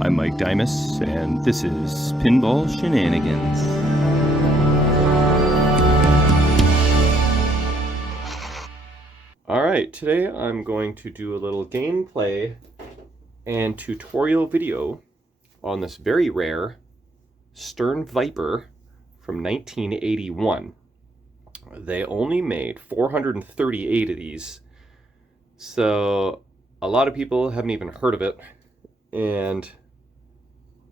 I'm Mike Dimas, and this is Pinball Shenanigans. Alright, today I'm going to do a little gameplay and tutorial video on this very rare Stern Viper from 1981. They only made 438 of these, so a lot of people haven't even heard of it, and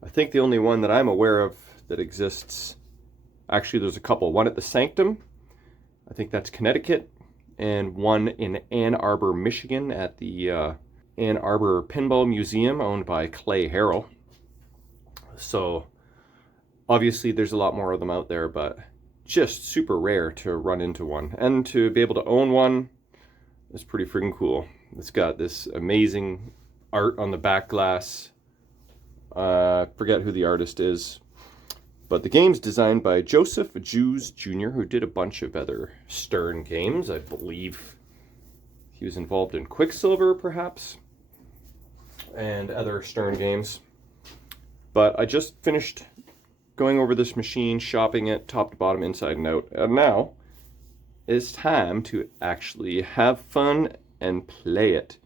I think the only one that I'm aware of that exists, actually there's a couple. One at the Sanctum, I think that's Connecticut, and one in Ann Arbor, Michigan at the Ann Arbor Pinball Museum owned by Clay Harrell. So obviously there's a lot more of them out there, but just super rare to run into one. And to be able to own one is pretty freaking cool. It's got this amazing art on the back glass. Forget who the artist is, but the game's designed by Joseph Jews Jr., who did a bunch of other Stern games. I believe he was involved in Quicksilver, perhaps, and other Stern games. But I just finished going over this machine, shopping it top to bottom, inside and out, and now it's time to actually have fun and play it.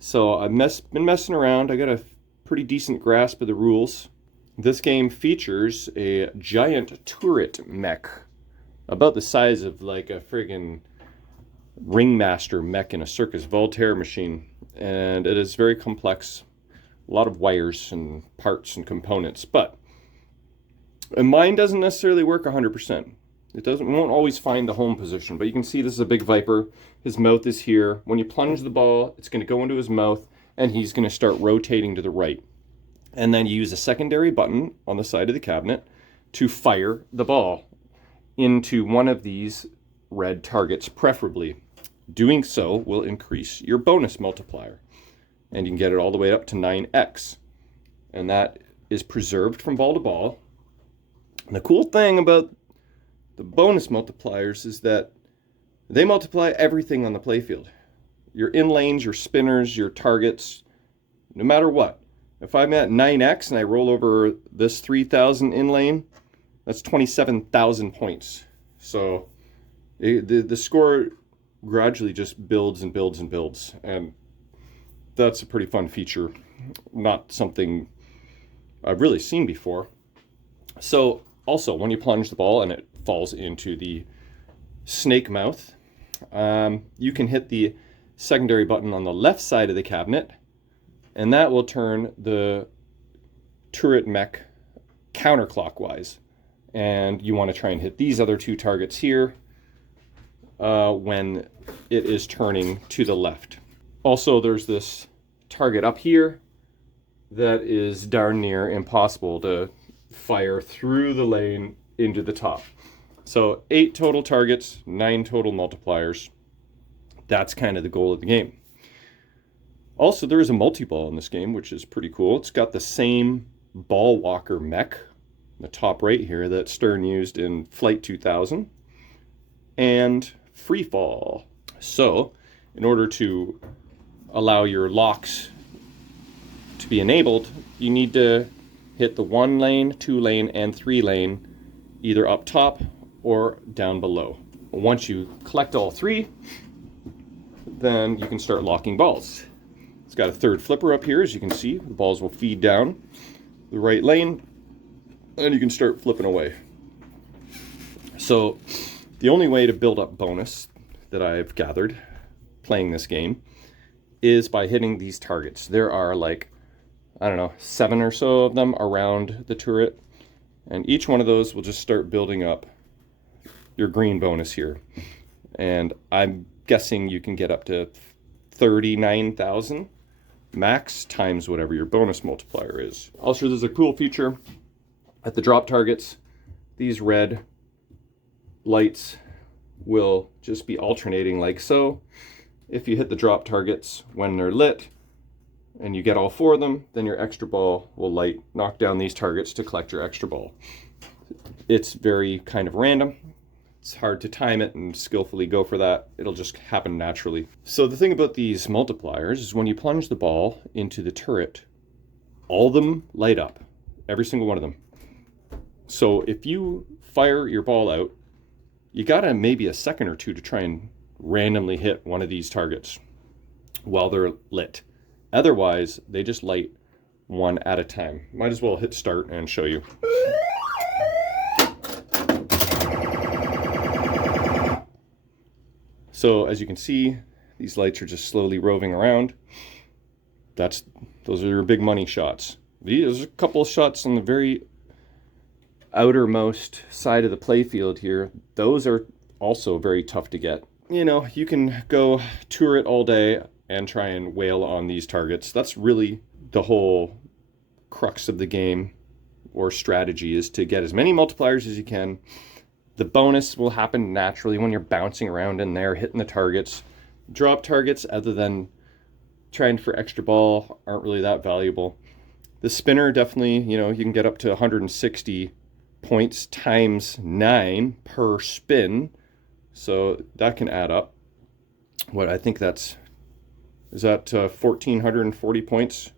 So I've been messing around. I got a pretty decent grasp of the rules. This game features a giant turret mech, about the size of like a friggin' ringmaster mech in a Circus Voltaire machine, and it is very complex. A lot of wires and parts and components, but mine doesn't necessarily work 100%. It won't always find the home position, but you can see this is a big Viper. His mouth is here. When you plunge the ball, it's going to go into his mouth, and he's going to start rotating to the right. And then you use a secondary button on the side of the cabinet to fire the ball into one of these red targets, preferably. Doing so will increase your bonus multiplier, and you can get it all the way up to 9x. And that is preserved from ball to ball. And the cool thing about the bonus multipliers is that they multiply everything on the playfield. Your in-lanes, your spinners, your targets, no matter what. If I'm at 9x and I roll over this 3,000 in-lane, that's 27,000 points. So the score gradually just builds and builds and builds. And that's a pretty fun feature. Not something I've really seen before. So also, when you plunge the ball and it falls into the snake mouth, you can hit the secondary button on the left side of the cabinet, and that will turn the turret mech counterclockwise. And you want to try and hit these other two targets here when it is turning to the left. Also, there's this target up here that is darn near impossible to fire through the lane into the top. So 8 total targets, 9 total multipliers. That's kind of the goal of the game. Also, there is a multi-ball in this game, which is pretty cool. It's got the same ball walker mech, the top right here, that Stern used in Flight 2000, and free fall. So, in order to allow your locks to be enabled, you need to hit the 1 lane, 2 lane, and 3 lane, either up top or down below. Once you collect all 3, then you can start locking balls. It's got a third flipper up here, as you can see. The balls will feed down the right lane, and you can start flipping away. So the only way to build up bonus that I've gathered playing this game is by hitting these targets. There are like, I don't know, 7 or so of them around the turret, and each one of those will just start building up your green bonus here. And I'm guessing you can get up to 39,000 max times whatever your bonus multiplier is. Also, there's a cool feature at the drop targets. These red lights will just be alternating like so. If you hit the drop targets when they're lit and you get all 4 of them, then your extra ball will knock down these targets to collect your extra ball. It's very kind of random. It's hard to time it and skillfully go for that. It'll just happen naturally. So the thing about these multipliers is when you plunge the ball into the turret, all of them light up, every single one of them. So if you fire your ball out, you gotta maybe a second or two to try and randomly hit one of these targets while they're lit. Otherwise, they just light one at a time. Might as well hit start and show you. So as you can see, these lights are just slowly roving around. Those are your big money shots. There's a couple of shots on the very outermost side of the playfield here. Those are also very tough to get. You know, you can go tour it all day and try and wail on these targets. That's really the whole crux of the game or strategy, is to get as many multipliers as you can. The bonus will happen naturally when you're bouncing around in there, hitting the targets. Drop targets, other than trying for extra ball, aren't really that valuable. The spinner, definitely, you know, you can get up to 160 points times 9 per spin. So that can add up. What I think is that 1,440 points?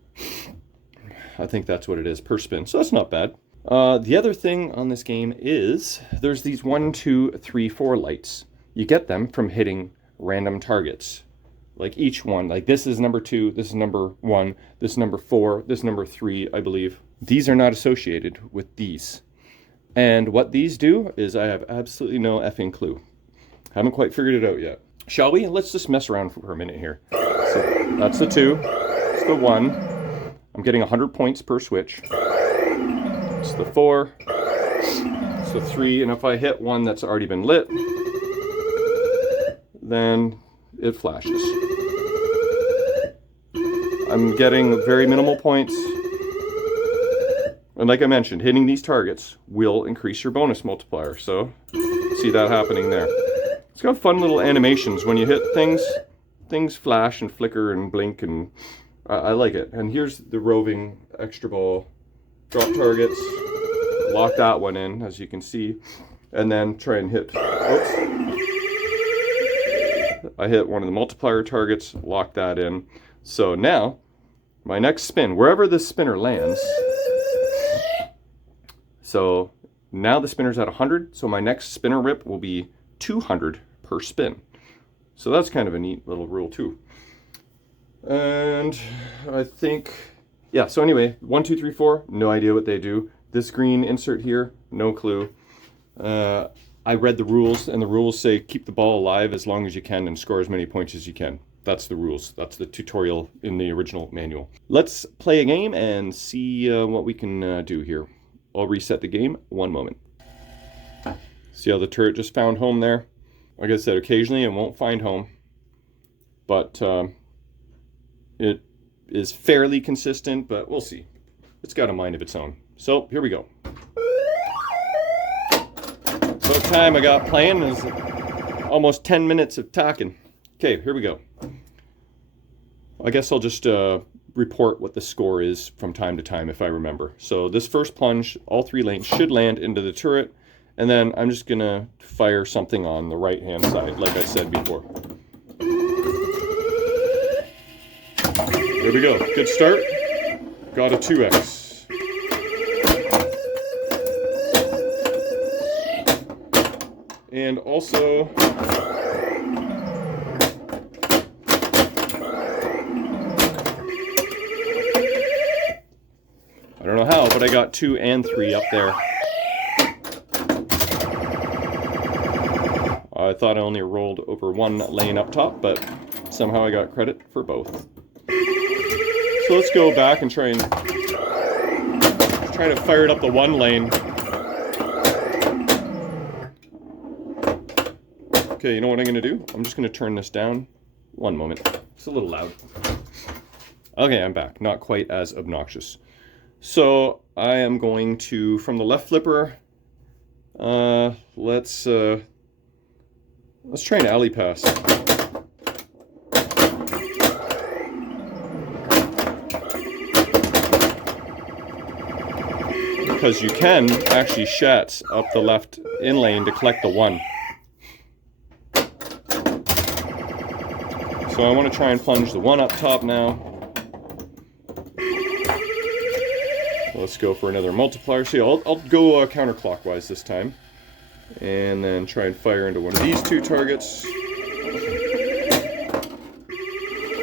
I think that's what it is per spin. So that's not bad. The other thing on this game is there's these 1, 2, 3, 4 lights. You get them from hitting random targets. Like each one, like this is number 2, this is number 1, this is number 4, this is number 3, I believe. These are not associated with these. And what these do is I have absolutely no effing clue. Haven't quite figured it out yet. Shall we? Let's just mess around for a minute here. So that's the 2, it's the 1. I'm getting 100 points per switch. It's the 4, it's the 3, and if I hit one that's already been lit, then it flashes. I'm getting very minimal points. And like I mentioned, hitting these targets will increase your bonus multiplier. So, see that happening there. It's got fun little animations. When you hit things, things flash and flicker and blink, and I like it. And here's the roving extra ball. Drop targets. Lock that one in, as you can see. And then try and hit. Oops. I hit one of the multiplier targets, lock that in. So now, my next spin, wherever the spinner lands, so now the spinner's at 100, so my next spinner rip will be 200 per spin. So that's kind of a neat little rule too. And I think, yeah, so anyway, 1, 2, 3, 4, no idea what they do. This green insert here, no clue. I read the rules, and the rules say keep the ball alive as long as you can and score as many points as you can. That's the rules. That's the tutorial in the original manual. Let's play a game and see what we can do here. I'll reset the game. One moment. See how the turret just found home there? Like I said, occasionally it won't find home, but it is fairly consistent, but we'll see. It's got a mind of its own. So here we go. About time I got playing is almost 10 minutes of talking. Okay, here we go. I guess I'll just report what the score is from time to time if I remember. So this first plunge, all 3 lanes should land into the turret, and then I'm just gonna fire something on the right hand side, like I said before. There we go, good start. Got a 2x. And also, I don't know how, but I got 2 and 3 up there. I thought I only rolled over 1 lane up top, but somehow I got credit for both. So let's go back and try to fire it up the 1 lane. Okay, you know what I'm going to do? I'm just going to turn this down. One moment. It's a little loud. Okay, I'm back. Not quite as obnoxious. So I am going to, from the left flipper, let's try an alley pass. Because you can actually shat up the left in lane to collect the 1. So I want to try and plunge the 1 up top now. Let's go for another multiplier. See, I'll go counterclockwise this time. And then try and fire into one of these two targets.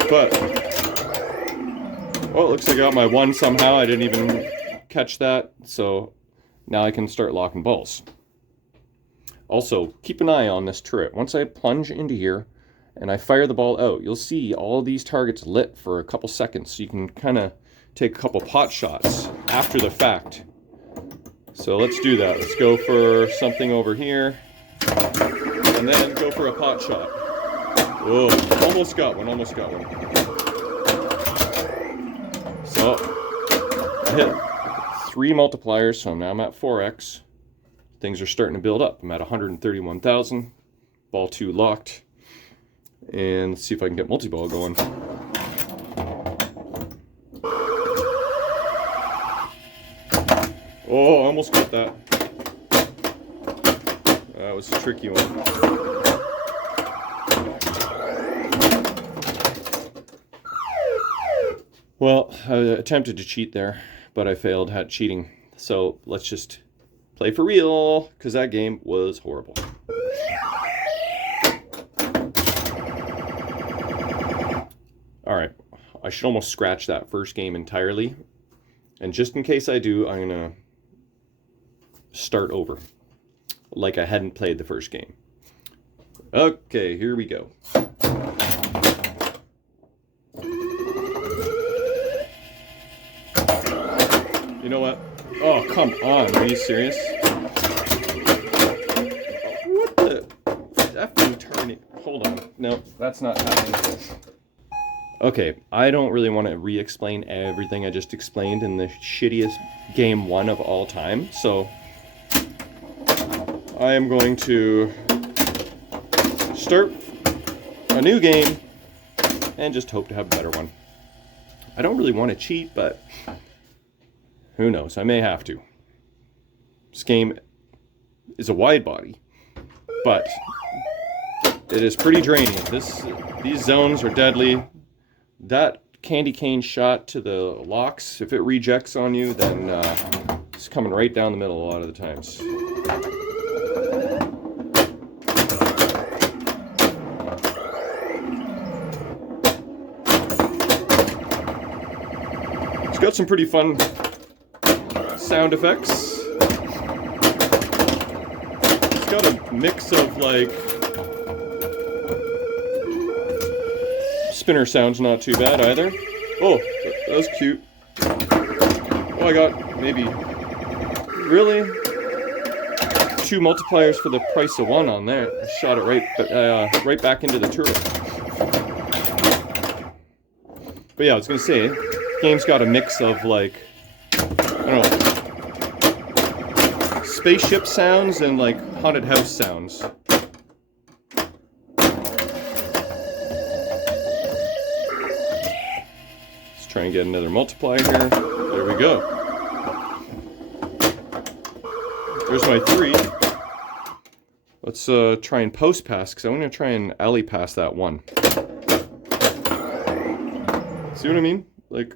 But, oh, it looks like I got my 1 somehow. I didn't even catch that. So now I can start locking balls. Also, keep an eye on this turret. Once I plunge into here and I fire the ball out, you'll see all these targets lit for a couple seconds. So you can kind of take a couple pot shots after the fact. So let's do that. Let's go for something over here. And then go for a pot shot. Whoa, almost got one, almost got one. So, I hit 3 multipliers, so now I'm at 4x. Things are starting to build up. I'm at 131,000. Ball 2 locked. And let's see if I can get multi-ball going. Oh, I almost got that. That was a tricky one. Well, I attempted to cheat there, but I failed at cheating. So let's just play for real, because that game was horrible. Alright, I should almost scratch that first game entirely. And just in case I do, I'm going to start over, like I hadn't played the first game. Okay, here we go. You know what? Oh, come on. Are you serious? What the? Effing turning. Hold on. No, that's not happening. Okay, I don't really want to re-explain everything I just explained in the shittiest game 1 of all time, so I am going to start a new game and just hope to have a better one. I don't really want to cheat, but who knows? I may have to. This game is a wide body, but it is pretty draining. These zones are deadly. That candy cane shot to the locks, if it rejects on you, then it's coming right down the middle a lot of the times. It's got some pretty fun sound effects. It's got a mix of like spinner sounds, not too bad either. Oh, that was cute. Oh, I got maybe really 2 multipliers for the price of 1 on there. I shot it right back into the turret. But yeah, I was gonna say, the game's got a mix of like, I don't know, spaceship sounds and like haunted house sounds. Let's try and get another multiplier here. There we go. There's my 3. Let's try and post pass, because I want to try and alley pass that 1. See what I mean? Like,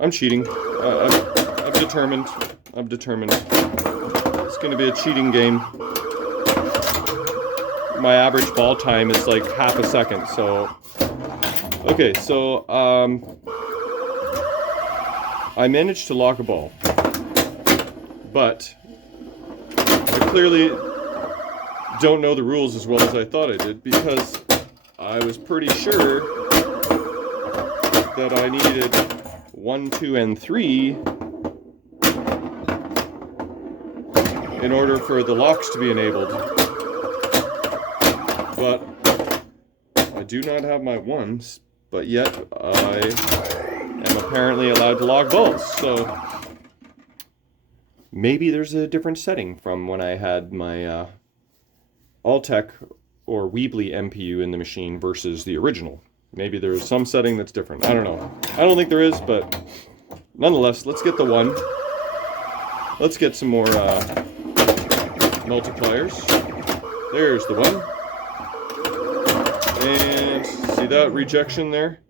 I'm cheating. I'm determined. I'm determined. It's going to be a cheating game. My average ball time is like half a second, so... Okay, so, I managed to lock a ball. But I clearly don't know the rules as well as I thought I did, because I was pretty sure that I needed 1, 2, and 3 in order for the locks to be enabled. But I do not have my 1s, but yet I am apparently allowed to lock balls. So maybe there's a different setting from when I had my Alltech or Weebly MPU in the machine versus the original. Maybe there's some setting that's different. I don't know. I don't think there is, but nonetheless, let's get the 1. Let's get some more multipliers. There's the 1. And see that rejection there?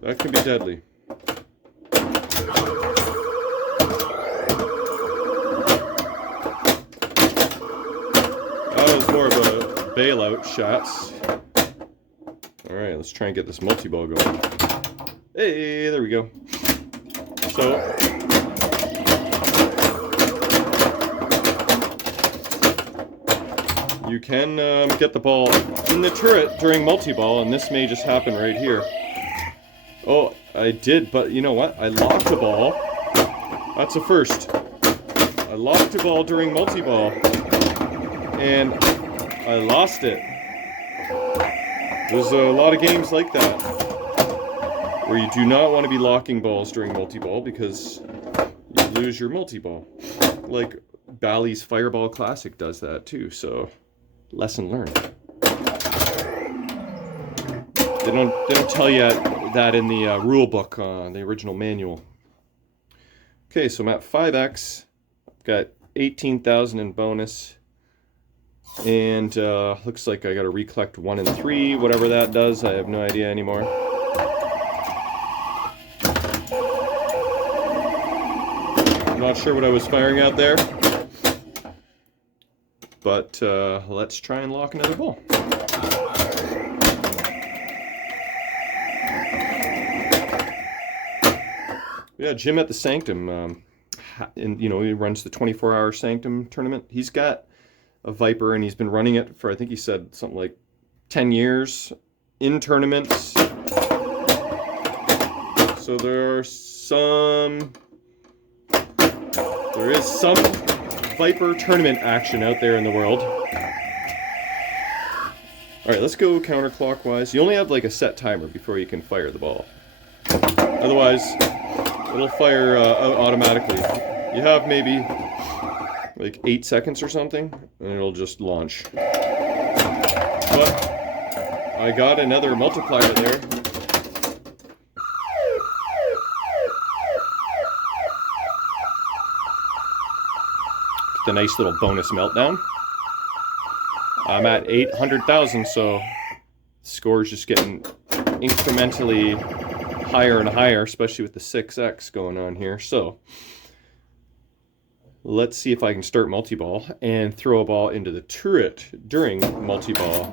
That can be deadly. bailout shots. All right, let's try and get this multi-ball going. Hey, there we go. So, you can get the ball in the turret during multi-ball, and this may just happen right here. Oh, I did, but you know what? I locked the ball. That's a first. I locked the ball during multi-ball, and I lost it. There's a lot of games like that, where you do not want to be locking balls during multi-ball because you lose your multi-ball. Like Bally's Fireball Classic does that too, so lesson learned. They don't tell you that in the rule book, the original manual. Okay, so I'm at 5x. I've got 18,000 in bonus. And looks like I gotta recollect 1 and 3, whatever that does, I have no idea anymore. I'm not sure what I was firing out there. But let's try and lock another ball. Yeah, Jim at the Sanctum, and you know, he runs the 24-hour Sanctum tournament. He's got a Viper, and he's been running it for, I think he said something like 10 years in tournaments. So there is some Viper tournament action out there in the world. Alright, let's go counterclockwise. You only have like a set timer before you can fire the ball. Otherwise, it'll fire out automatically. You have maybe like 8 seconds or something, and it'll just launch. But I got another multiplier there. The nice little bonus meltdown. I'm at 800,000, so the score's just getting incrementally higher and higher, especially with the 6x going on here. So let's see if I can start multi-ball and throw a ball into the turret during multi-ball.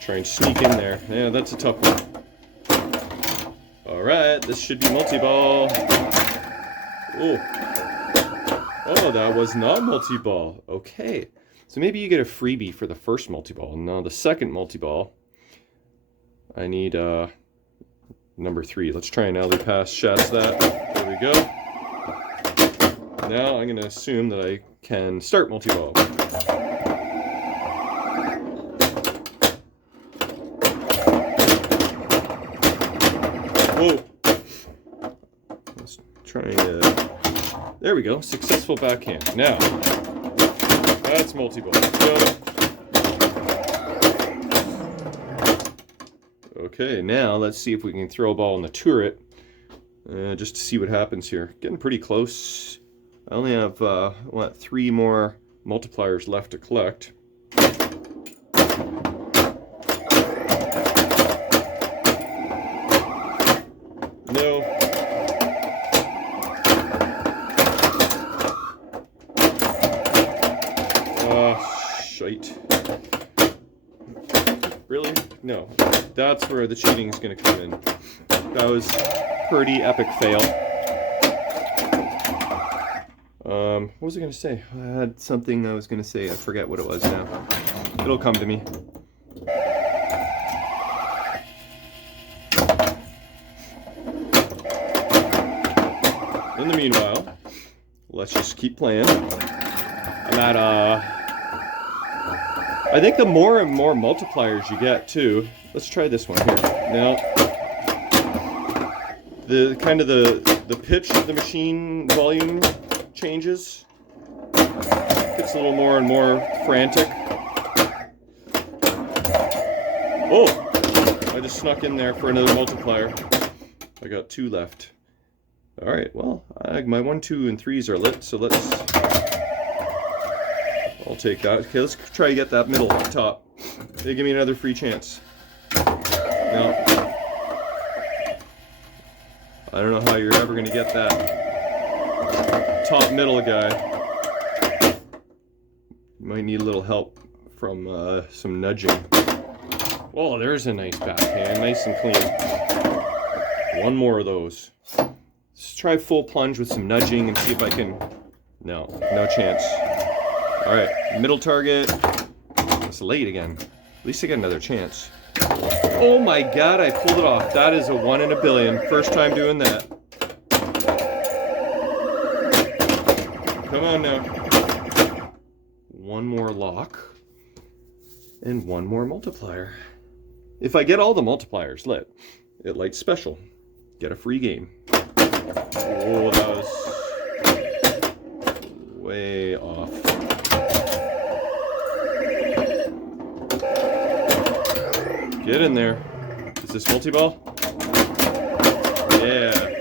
Try and sneak in there. Yeah, that's a tough one. Alright, this should be multi-ball. Oh. Oh, that was not multi-ball. Okay. So maybe you get a freebie for the first multi-ball. Now the second multi-ball, I need number 3. Let's try and alley pass shots that. There we go. Now I'm going to assume that I can start multi-ball. Whoa. Let's try there we go. Successful backhand. Now, that's multi-ball. Go. Okay, now let's see if we can throw a ball in the turret, just to see what happens here. Getting pretty close. I only have, 3 more multipliers left to collect. No. Shite. Really? No. That's where the cheating is going to come in. That was pretty epic fail. What was I going to say? I had something I was going to say. I forget what it was now. It'll come to me. In the meanwhile, let's just keep playing. I'm at, I think the more and more multipliers you get, too. Let's try this one here. Now, the kind of the pitch of the machine volume changes. Gets a little more and more frantic. Oh! I just snuck in there for another multiplier. I got 2 left. Alright, well, my 1, 2, and 3s are lit, so let's... I'll take that. Okay, let's try to get that middle top. They give me another free chance. Now, I don't know how you're ever going to get that top middle guy. Might need a little help from some nudging. Oh, there's a nice backhand, nice and clean. One more of those. Let's try full plunge with some nudging and see if I can... No chance. All right, middle target. It's late again. At least I get another chance. Oh my God, I pulled it off. That is a 1 in a billion. First time doing that. Come on now. One more lock. And one more multiplier. If I get all the multipliers lit, it lights special. Get a free game. Oh, that was way off. Get in there. Is this multi-ball? Yeah.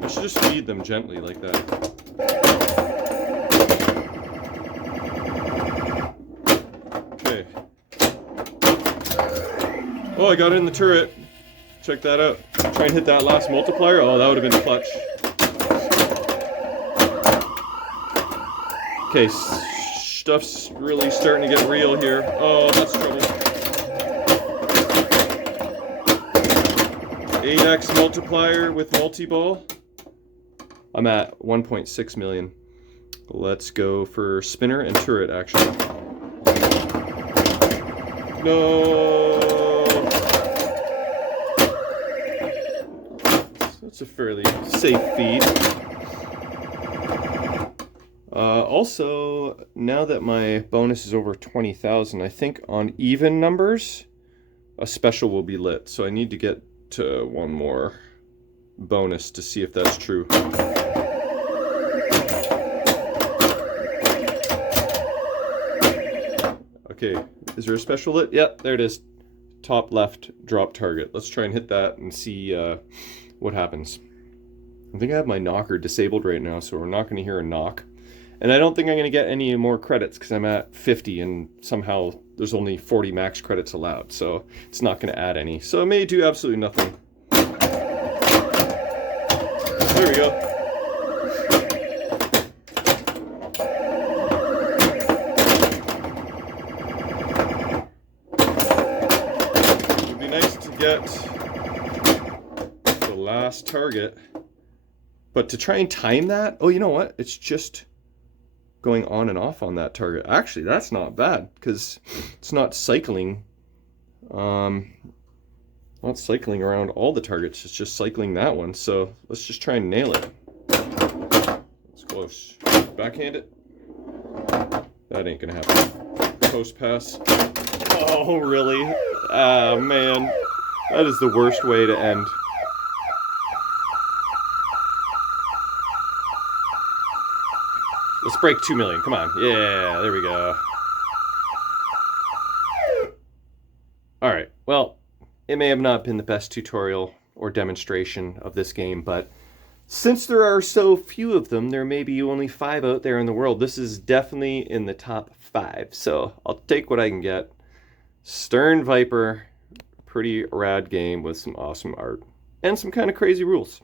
I should just feed them gently like that. Okay. Oh, I got it in the turret. Check that out. Try and hit that last multiplier. Oh, that would have been clutch. Okay, stuff's really starting to get real here. Oh, that's trouble. 8x multiplier with multi-ball. I'm at 1.6 million. Let's go for spinner and turret action. No! That's a fairly safe feed. Also, now that my bonus is over 20,000, I think on even numbers, a special will be lit. So I need to get to one more bonus to see if that's true. Okay, is there a special lit? Yep, there it is. Top left drop target. Let's try and hit that and see what happens. I think I have my knocker disabled right now, so we're not going to hear a knock. And I don't think I'm going to get any more credits because I'm at 50 and somehow there's only 40 max credits allowed, so it's not going to add any. So it may do absolutely nothing. There we go. It would be nice to get the last target, but to try and time that, oh, you know what? It's just going on and off on that target. Actually, that's not bad because it's not cycling. Not cycling around all the targets. It's just cycling that one. So let's just try and nail it. It's close. Backhand it. That ain't gonna happen. Post pass. Oh, really? Ah, man. That is the worst way to end. Let's break 2 million. Come on. Yeah, there we go. All right. Well, it may have not been the best tutorial or demonstration of this game, but since there are so few of them, there may be only 5 out there in the world. This is definitely in the top 5, so I'll take what I can get. Stern Viper, pretty rad game with some awesome art and some kind of crazy rules.